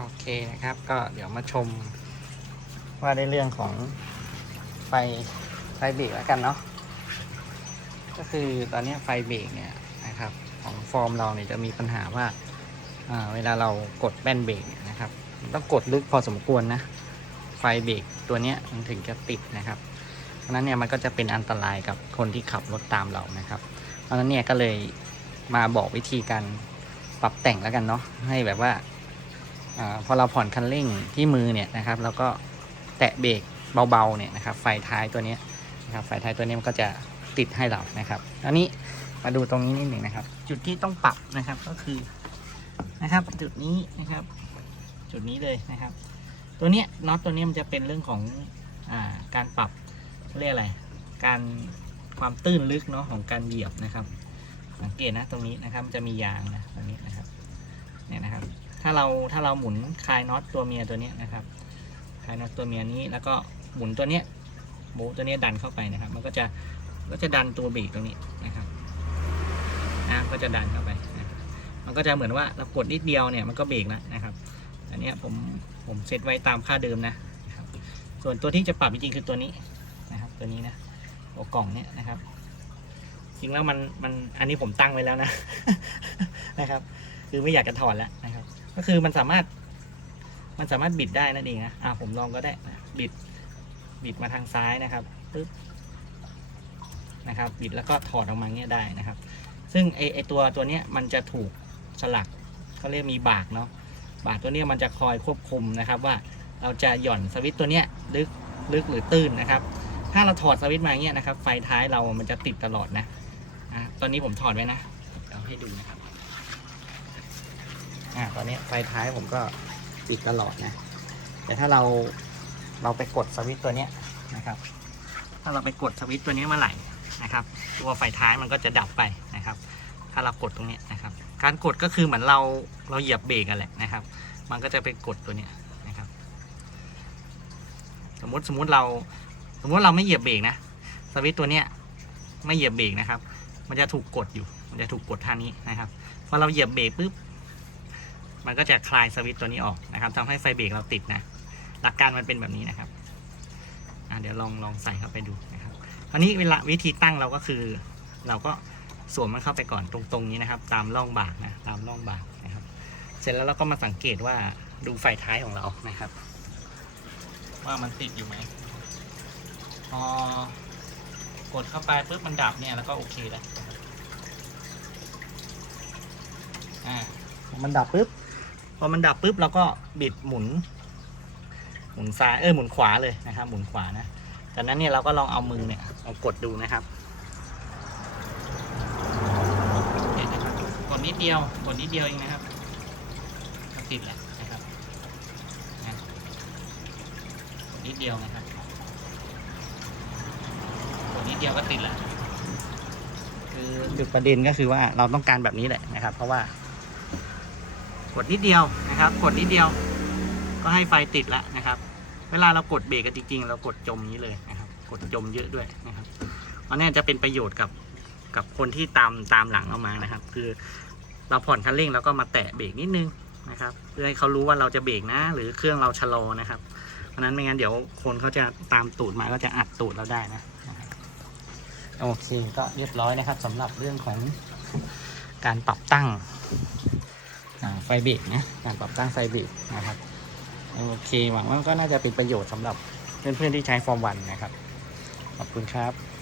โอเคนะครับ ก็เดี๋ยวมาชมว่าในเรื่องของไฟไฟเบรกแล้วกันเนาะก็คือตอนนี้ไฟเบรกเนี่ยนะครับ ของฟอร์มเราเนี่ยจะมีปัญหาว่าเวลาเรากดแป้นเบรกเนี่ยนะครับต้องกดลึกพอสมควรนะ ไฟเบรกตัวเนี้ยมันถึงจะติดนะครับเพราะนั้นเนี่ยมันก็จะเป็นอันตรายกับคนที่ขับรถตามเรานะครับ เพราะนั้นเนี่ยก็เลยมาบอกวิธีการปรับแต่งแล้วกันเนาะให้แบบว่า อพอเราผ่อนคันเร่งที่มือเนี่ยนะครับแล้วก็แตะเบรกเบาๆเนี่ยนะครับไฟท้ายตัวนี้นะครับไฟท้ายตัวนี้มันก็จะติดให้เรานะครับอันนี้มาดูตรงนี้นิดหนึ่งนะครับ จุดที่ต้องปรับนะครับก็คือนะครับ จุดนี้นะครับ จุดนี้เลยนะครับ ตัวเนี้ยน็อตตัวนี้มันจะเป็นเรื่องของอาการปรับเขาเรียกอะไร การความตื้นลึกเนาะของการเหยียบนะครับ สังเกตนะตรงนี้นะครับมันจะมียางนะตรงนี้นะครับเนี่ยนะครับ ถ้าเราถ้าเราหมุนคลายน็อตตัวเมียตัวนี้นะครับคลายน็อตตัวเมียนี้แล้วก็หมุนตัวเนี้ยโบตัวนี้ดันเข้าไปนะครับ มันก็จะก็จะดันตัวเบรกตรงนี้นะครับนะก็จะดันเข้าไปนะมันก็จะเหมือนว่าเรากดนิดเดียวเนี่ยมันก็เบรกแล้วนะครับ อันนี้ผมผมเซตไว้ตามค่าเดิมนะส่วนตัวที่จะปรับจริงๆคือตัวนี้นะครับ ตัวนี้นะตัวกล่องเนี้ยนะครับ จริงแล้วมันมันอันนี้ผมตั้งไว้แล้วนะนะครับ คือไม่อยากจะถอดแล้วนะ ก็คือมันสามารถ มันสามารถบิดได้นั่นเองนะอ่าผมลองก็ได้บิด บิดมาทางซ้ายนะครับปึ๊บนะครับ บิดแล้วก็ถอดออกมาเงี้ยได้นะครับ ซึ่งไอไอตัวตัวเนี้ยมันจะถูกสลักเขาเรียกมีบากเนาะบาทตัวเนี้ยมันจะคอยควบคุมนะครับว่าเราจะหย่อนสวิตตัวเนี้ยลึกลึกหรือตื้นนะครับ ถ้าเราถอดสวิตมาเงี้ยนะครับ ไฟท้ายเรามันจะติดตลอดนะอะตอนนี้ผมถอดไว้นะเดี๋ยวให้ดูนะครับ อ่าตอนนี้ไฟท้ายผมก็ติดตลอดนะ แต่ถ้าเราเราไปกดสวิตช์ตัวเนี้ยนะครับ ถ้าเราไปกดสวิตช์ตัวนี้เมื่อไหร่นะครับ ตัวไฟท้ายมันก็จะดับไปนะครับ ถ้าเรากดตรงนี้นะครับ การกดก็คือเหมือนเราเราเหยียบเบรกกันแหละนะครับ มันก็จะไปกดตัวเนี้ยนะครับ สมมติสมมติเราสมมติเราไม่เหยียบเบรกนะ สวิตช์ตัวเนี้ยไม่เหยียบเบรกนะครับ มันจะถูกกดอยู่ มันจะถูกกดท่านี้นะครับ พอเราเหยียบเบรกปุ๊บ มันก็จะคลายสวิตตัวนี้ออกนะครับทำให้ไฟเบรกเราติดนะหลักการมันเป็นแบบนี้นะครับเดี๋ยวลองลองใส่เข้าไปดูนะครับอันนี้เวลาวิธีตั้งเราก็คือ เราก็สวมมันเข้าไปก่อนตรงๆนี้นะครับ ตามร่องบากนะตามร่องบากนะครับ เสร็จแล้วเราก็มาสังเกตว่าดูไฟท้ายของเรานะครับ ว่ามันติดอยู่ไหมพอกดเข้าไปปุ๊บมันดับเนี่ยแล้วก็โอเคแล้วอ่ามันดับปุ๊บ พอมันดับปุ๊บเราก็บิดหมุน หมุนซ้ายเออหมุนขวาเลยนะครับ หมุนขวานะจากนั้นเนี่ยเราก็ลองเอามือเนี่ยเอากดดูนะครับกดนิดเดียวกดนิดเดียวเองนะครับก็ติดแล้วนะครับนะกดนิดเดียวนะครับกดนิดเดียวก็ติดแล้วคือจุดประเด็นก็คือว่าเราต้องการแบบนี้แหละนะครับ เพราะว่า กดนิดเดียวนะครับ กดนิดเดียว ก็ให้ไฟติดแล้วนะครับ เวลาเรากดเบรกกันจริงๆ เรากดจมนี้เลยนะครับ กดจมเยอะด้วยนะครับอันนี้จะเป็นประโยชน์กับกับคนที่ตามตามหลังเรามานะครับ คือเราผ่อนคันเร่งแล้วก็มาแตะเบรกนิดนึงนะครับ เพื่อให้เขารู้ว่าเราจะเบรกนะ หรือเครื่องเราชะลอนะครับเพราะนั้นไม่งั้นเดี๋ยวคนเขาจะตามตูดมาก็จะอัดตูดเราได้นะโอเคก็เรียบร้อยนะครับสำหรับเรื่องของการปรับตั้ง ไฟเบรกนะการปรับตั้งไฟเบรกนะครับโอเคหวังว่าก็น่าจะเป็นประโยชน์สำหรับเพื่อนๆที่ใช้ฟอร์มวันนะครับ ขอบคุณครับ